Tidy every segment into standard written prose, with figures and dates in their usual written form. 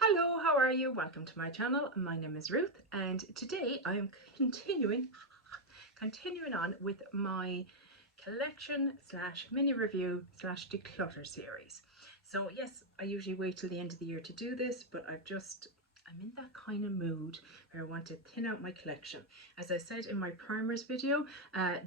Hello, how are you? Welcome to my channel. My name is Ruth and today I am continuing on with my collection slash mini review slash declutter series. So yes, I usually wait till the end of the year to do this, but I'm in that kind of mood where I want to thin out my collection. As I said in my primers video,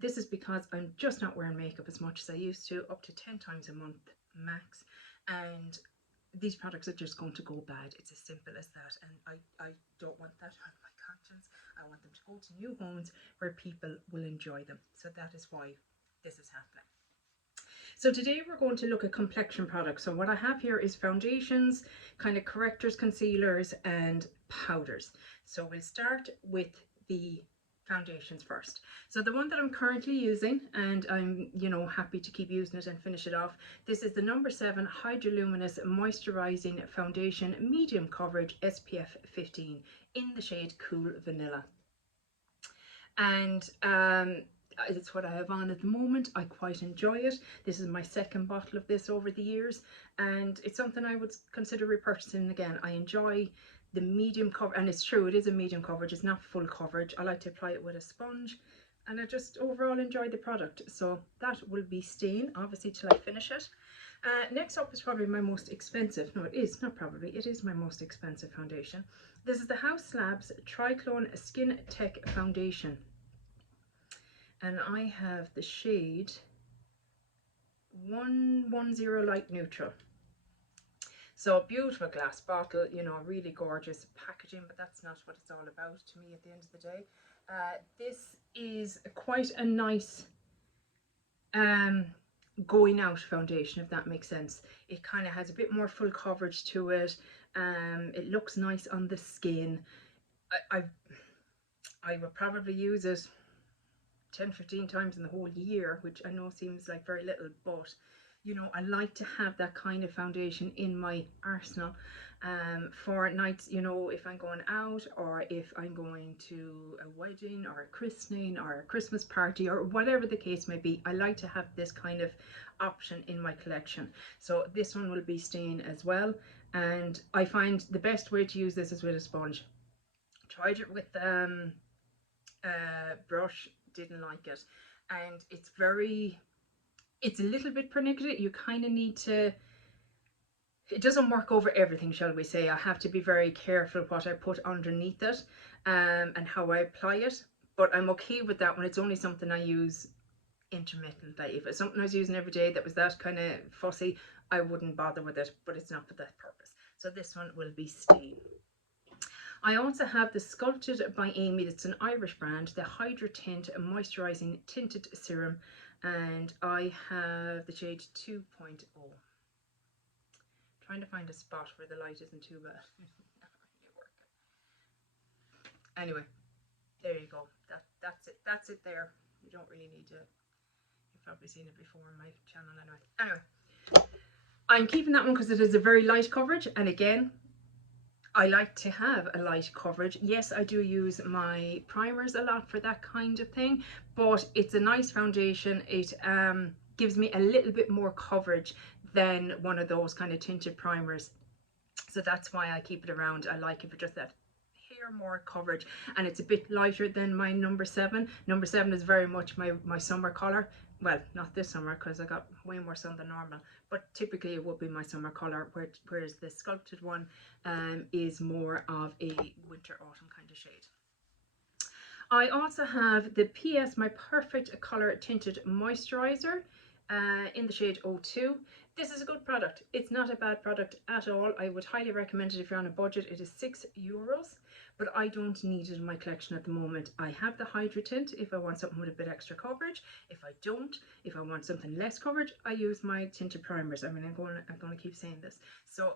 this is because I'm just not wearing makeup as much as I used to, up to 10 times a month max. And these products are just going to go bad. It's as simple as that. And I don't want that on my conscience. I want them to go to new homes where people will enjoy them. So that is why this is happening. So today we're going to look at complexion products. So what I have here is foundations, kind of correctors, concealers, and powders. So we'll start with the foundations first. So the one that I'm currently using, and I'm happy to keep using it and finish it off, this is the number 7 Hydroluminous Moisturizing Foundation Medium Coverage SPF 15 in the shade Cool Vanilla. And it's what I have on at the moment. I quite enjoy it. This is my second bottle of this over the years, and it's something I would consider repurchasing again. I enjoy the medium cover, and it's true, it is a medium coverage, it's not full coverage. I like to apply it with a sponge, and I just overall enjoy the product. So that will be staying obviously till I finish it. Next up is probably my most expensive, no it is not probably, it is my most expensive foundation. This is the House Labs Triclone Skin Tech Foundation, and I have the shade 110 Light Neutral. So beautiful glass bottle, really gorgeous packaging, but that's not what it's all about to me at the end of the day. This is quite a nice going out foundation, if that makes sense. It kind of has a bit more full coverage to it. It looks nice on the skin. I would probably use it 10-15 times in the whole year, which I know seems like very little, but I like to have that kind of foundation in my arsenal for nights, if I'm going out, or if I'm going to a wedding or a christening or a Christmas party or whatever the case may be. I like to have this kind of option in my collection. So this one will be staying as well, and I find the best way to use this is with a sponge. Tried it with brush, didn't like it, and it's a little bit pernickety. You kind of need to, it doesn't work over everything, shall we say. I have to be very careful what I put underneath it and how I apply it, but I'm okay with that when it's only something I use intermittently. If it's something I was using every day that was that kind of fussy, I wouldn't bother with it, but it's not for that purpose. So this one will be staying. I also have the Sculpted by Amy, that's an Irish brand, the Hydra Tint Moisturizing Tinted Serum, and I have the shade 2.0. Trying to find a spot where the light isn't too bad. Not really working. Anyway, there you go. That's it. That's it there. You don't really need to. You've probably seen it before on my channel anyway. Anyway, I'm keeping that one because it is a very light coverage, and again, I like to have a light coverage. Yes, I do use my primers a lot for that kind of thing, but it's a nice foundation. It gives me a little bit more coverage than one of those kind of tinted primers. So that's why I keep it around. I like it for just that hair more coverage, and it's a bit lighter than my number 7. Number 7 is very much my summer color. Well, not this summer because I got way more sun than normal, but typically it would be my summer color, whereas the Sculpted one is more of a winter autumn kind of shade. I also have the PS My Perfect Color Tinted Moisturizer in the shade 02. This is a good product. It's not a bad product at all. I would highly recommend it if you're on a budget. It is €6, but I don't need it in my collection at the moment. I have the Hydra Tint if I want something with a bit extra coverage. If I don't, if I want something less coverage, I use my tinted primers. I mean, I'm going to keep saying this. So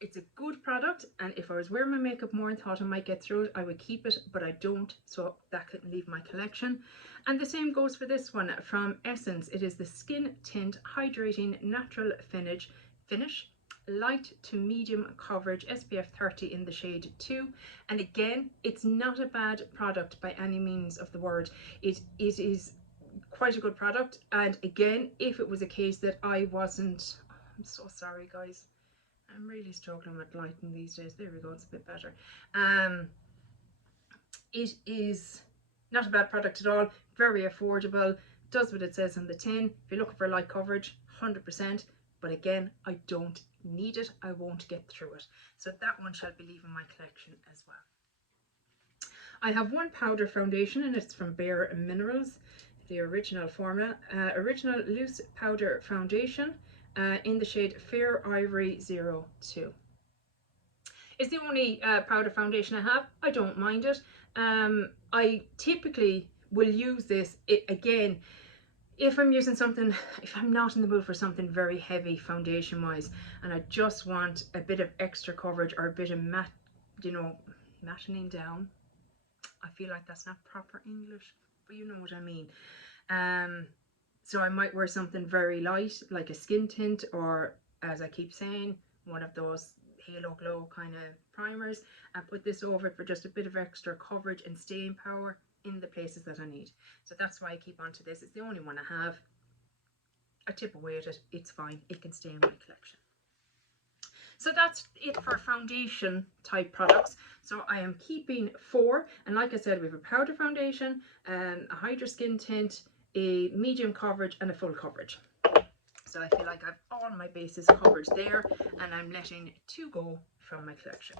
it's a good product, and if I was wearing my makeup more and thought I might get through it, I would keep it, but I don't, so that couldn't leave my collection. And the same goes for this one from Essence. It is the Skin Tint Hydrating Natural Finish light to medium coverage SPF 30 in the shade 2. And again, it's not a bad product by any means of the word. It is quite a good product, and again, if it was a case that I wasn't, I'm so sorry guys, I'm really struggling with lighting these days. There we go, it's a bit better. It is not a bad product at all, very affordable, does what it says on the tin. If you're looking for light coverage, 100%, but again, I don't need it, I won't get through it. So that one shall be leaving my collection as well. I have one powder foundation and it's from Bare Minerals, the original formula. Original loose powder foundation in the shade Fair Ivory 02. It's the only powder foundation I have. I don't mind it. I typically will use this again if I'm using something, if I'm not in the mood for something very heavy foundation wise and I just want a bit of extra coverage or a bit of matte, you know, mattening down. I feel like that's not proper English, but you know what I mean. So I might wear something very light like a skin tint, or as I keep saying, one of those Halo Glow kind of primers, and put this over it for just a bit of extra coverage and staying power in the places that I need. So that's why I keep on to this. It's the only one I have. I tip away at it, it's fine, it can stay in my collection. So that's it for foundation type products. So I am keeping 4, and like I said, we have a powder foundation, a Hydra Skin Tint, a medium coverage and a full coverage. So I feel like I've all my bases covered there, and I'm letting 2 go from my collection.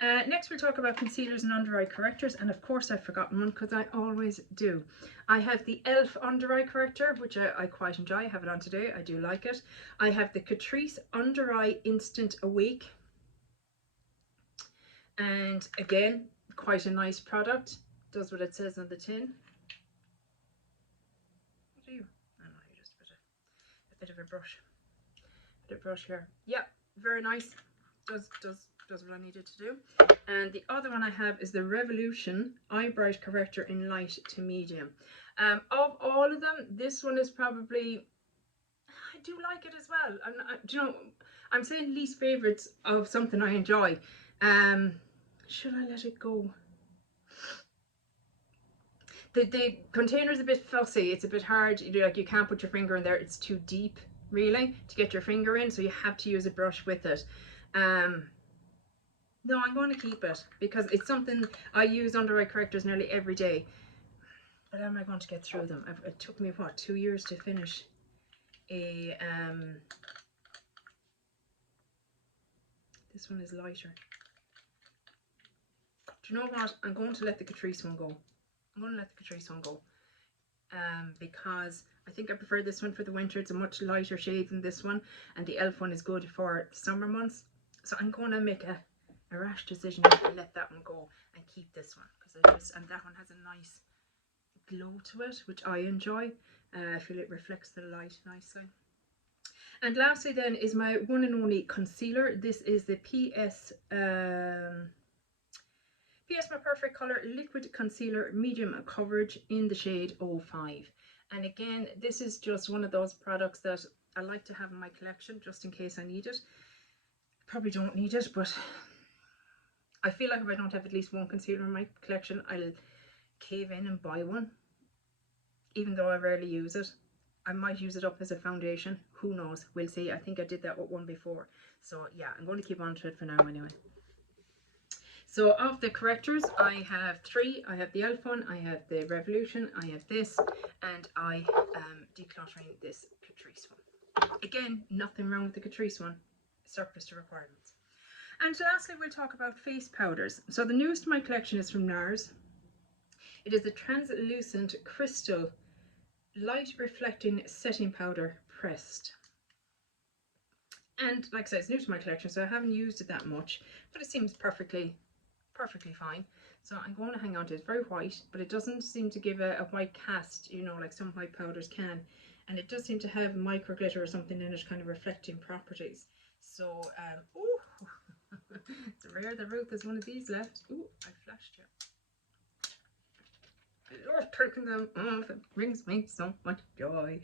Next we'll talk about concealers and under eye correctors, and of course I've forgotten one because I always do. I have the e.l.f. under eye corrector, which I quite enjoy. I have it on today, I do like it. I have the Catrice Under Eye Instant Awake, and again, quite a nice product, does what it says on the tin. What are you? Oh no, you're just a bit of a brush here. Yeah, very nice, does what I needed to do. And the other one I have is the Revolution Eye Bright Corrector in light to medium. Of all of them, this one is probably, I do like it as well. Do you know, I'm saying least favorites of something I enjoy. Should I let it go? The container is a bit fussy. It's a bit hard. You can't put your finger in there. It's too deep, really, to get your finger in. So you have to use a brush with it. No, I'm going to keep it because it's something I use under eye correctors nearly every day. But am I going to get through them? It took me, what, 2 years to finish a, this one is lighter. Do you know what? I'm going to let the Catrice one go. I'm going to let the Catrice one go. Because I think I prefer this one for the winter. It's a much lighter shade than this one. And the e.l.f. one is good for the summer months. So I'm going to make a rash decision to let that one go and keep this one. And that one has a nice glow to it, which I enjoy. I feel it reflects the light nicely. And lastly then is my one and only concealer. This is the PS My Perfect Color Liquid Concealer Medium Coverage in the shade 05. And again, this is just one of those products that I like to have in my collection just in case I need it. Probably don't need it, but I feel like if I don't have at least one concealer in my collection, I'll cave in and buy one. Even though I rarely use it. I might use it up as a foundation. Who knows? We'll see. I think I did that with one before. So yeah, I'm going to keep on to it for now anyway. So of the correctors, I have 3. I have the e.l.f. one, I have the Revolution, I have this, and I am decluttering this Catrice one. Again, nothing wrong with the Catrice one. Surplus to requirements. And lastly, we'll talk about face powders. So the newest to my collection is from NARS. It is a translucent crystal light reflecting setting powder pressed. And like I said, it's new to my collection, so I haven't used it that much, but it seems perfectly fine. So I'm going to hang on to it. It's very white, but it doesn't seem to give a white cast, you know, like some white powders can. And it does seem to have micro glitter or something in it, kind of reflecting properties. So, ooh, it's rare that Ruth has one of these left. Ooh, I flashed you. I love taking them off. It brings me so much joy.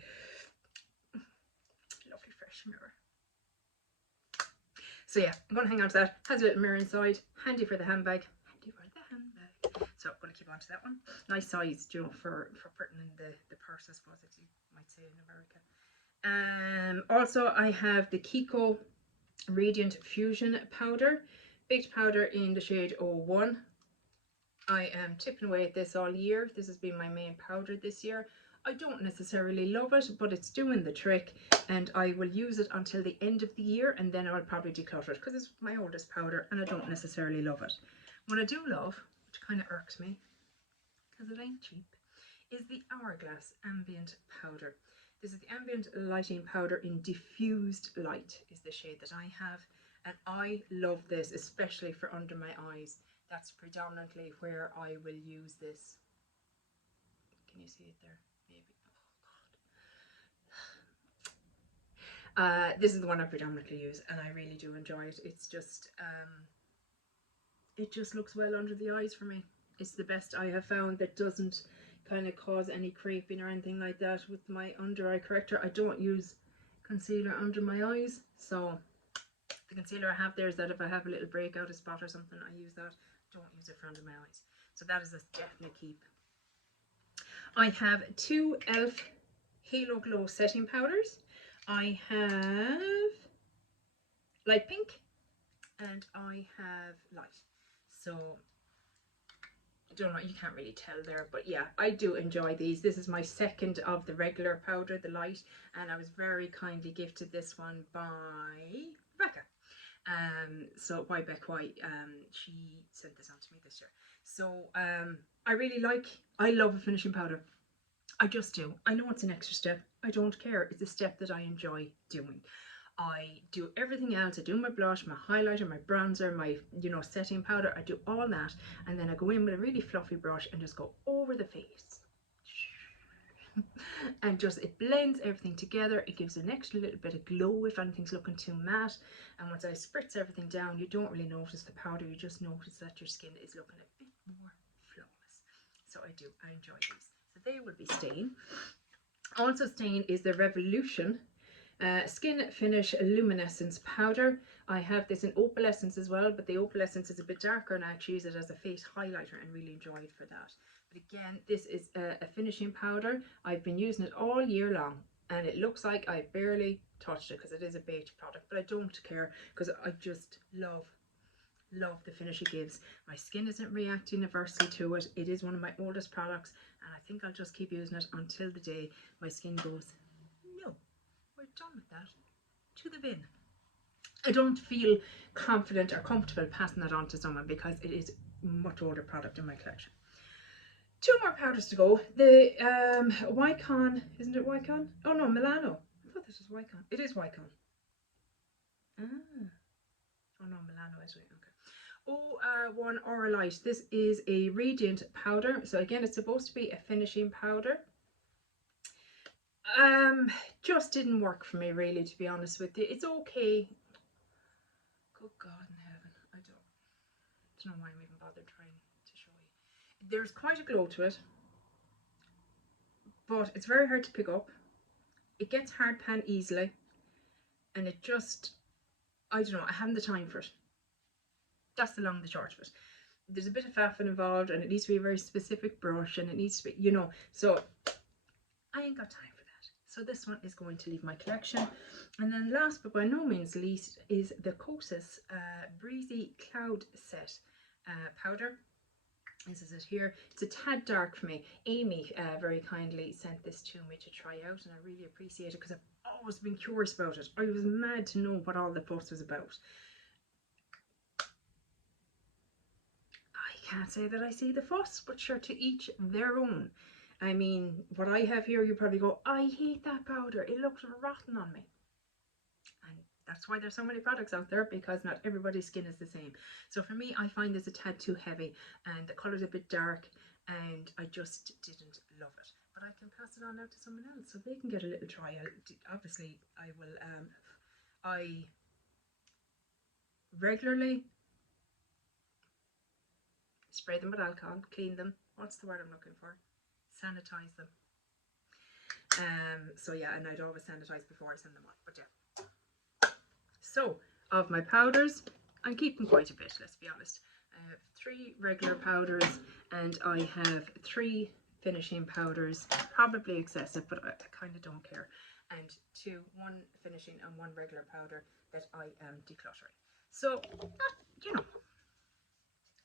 Lovely fresh mirror. So yeah, I'm going to hang on to that. Has a little mirror inside. Handy for the handbag. So I'm going to keep on to that one. Nice size, you know, for putting in the purse, I suppose, as you might say in America. Also, I have the Kiko Radiant Fusion powder, baked powder in the shade 01. I am tipping away at this all year. This has been my main powder this year. I don't necessarily love it, but it's doing the trick, and I will use it until the end of the year, and then I'll probably declutter it because it's my oldest powder and I don't necessarily love it. What I do love, which kind of irks me because it ain't cheap, is the Hourglass Ambient Powder. This is the Ambient Lighting Powder in Diffused Light is the shade that I have, and I love this, especially for under my eyes. That's predominantly where I will use this. Can you see it there? Maybe. Oh God. This is the one I predominantly use, and I really do enjoy it. It's just, it just looks well under the eyes for me. It's the best I have found that doesn't kind of cause any creeping or anything like that with my under eye corrector. I don't use concealer under my eyes, so the concealer I have there is that if I have a little breakout, a spot or something, I use that. Don't use it for under my eyes. So that is a definite keep. I have 2 e.l.f. Halo Glow setting powders. I have light pink and I have light. So I don't know, you can't really tell there, but yeah, I do enjoy these. This is my second of the regular powder, the light, and I was very kindly gifted this one by Rebecca. So by Beck White, she sent this on to me this year. So I love a finishing powder. I just do. I know it's an extra step. I don't care. It's a step that I enjoy doing. I do everything else. I do my blush, my highlighter, my bronzer, my, you know, setting powder. I do all that, and then I go in with a really fluffy brush and just go over the face. And just, it blends everything together. It gives an extra little bit of glow if anything's looking too matte. And once I spritz everything down, you don't really notice the powder. You just notice that your skin is looking a bit more flawless. So I enjoy these. So they will be staying. Also staying is the Revolution Skin Finish Luminescence Powder. I have this in Opalescence as well, but the Opalescence is a bit darker, and I actually use it as a face highlighter and really enjoy it for that. But again, this is a finishing powder. I've been using it all year long, and it looks like I barely touched it because it is a baked product, but I don't care because I just love the finish it gives. My skin isn't reacting adversely to it. It is one of my oldest products, and I think I'll just keep using it until the day my skin goes, no, we're done with that, to the bin. I don't feel confident or comfortable passing that on to someone because it is a much older product in my collection. 2 more powders to go. The Wycon, isn't it Wycon? Oh no, Milano. I thought this was Wycon. It is Wycon. Ah. Oh no, Milano is right. Okay. 01 Auralite. This is a radiant powder. So again, it's supposed to be a finishing powder. Just didn't work for me really, to be honest with you. It's okay. Good God in heaven. I don't know why I'm even bothered trying to show you. There's quite a glow to it, but it's very hard to pick up. It gets hard pan easily, and it just, I don't know, I haven't the time for it. That's the long and the short of it. There's a bit of faffing involved, and it needs to be a very specific brush, and it needs to be, you know, so I ain't got time for that. So this one is going to leave my collection. And then last but by no means least is the Kosas Breezy Cloud Set powder. This is it here. It's a tad dark for me. Amy very kindly sent this to me to try out, and I really appreciate it because I've always been curious about it. I was mad to know what all the fuss was about. I can't say that I see the fuss, but sure, to each their own. I mean, what I have here, you probably go, I hate that powder. It looks rotten on me. And that's why there's so many products out there, because not everybody's skin is the same. So for me, I find this a tad too heavy, and the colour's a bit dark, and I just didn't love it. But I can pass it on out to someone else so they can get a little try. Obviously, I will, I regularly spray them with alcohol, clean them. What's the word I'm looking for? Sanitize them. So yeah, and I'd always sanitize before I send them on. But yeah. So of my powders, I'm keeping quite a bit, let's be honest. I have 3 regular powders, and I have 3 finishing powders, probably excessive, but I kind of don't care. And 1 finishing and 1 regular powder. that I am decluttering. So, you know,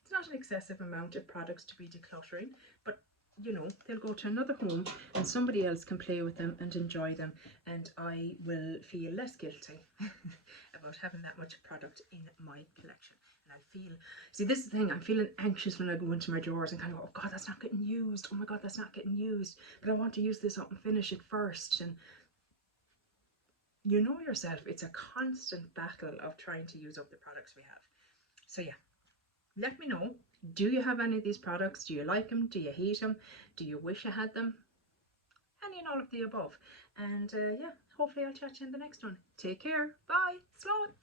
it's not an excessive amount of products to be decluttering, but you know, they'll go to another home and somebody else can play with them and enjoy them, and I will feel less guilty about having that much product in my collection. And I feel, see, this is the thing, I'm feeling anxious when I go into my drawers and kind of go, oh God, that's not getting used. Oh my God, that's not getting used. But I want to use this up and finish it first. And you know yourself, it's a constant battle of trying to use up the products we have. So yeah, let me know. Do you have any of these products? Do you like them? Do you hate them? Do you wish you had them? Any and all of the above. And yeah, hopefully I'll chat to you in the next one. Take care. Bye. Sloan.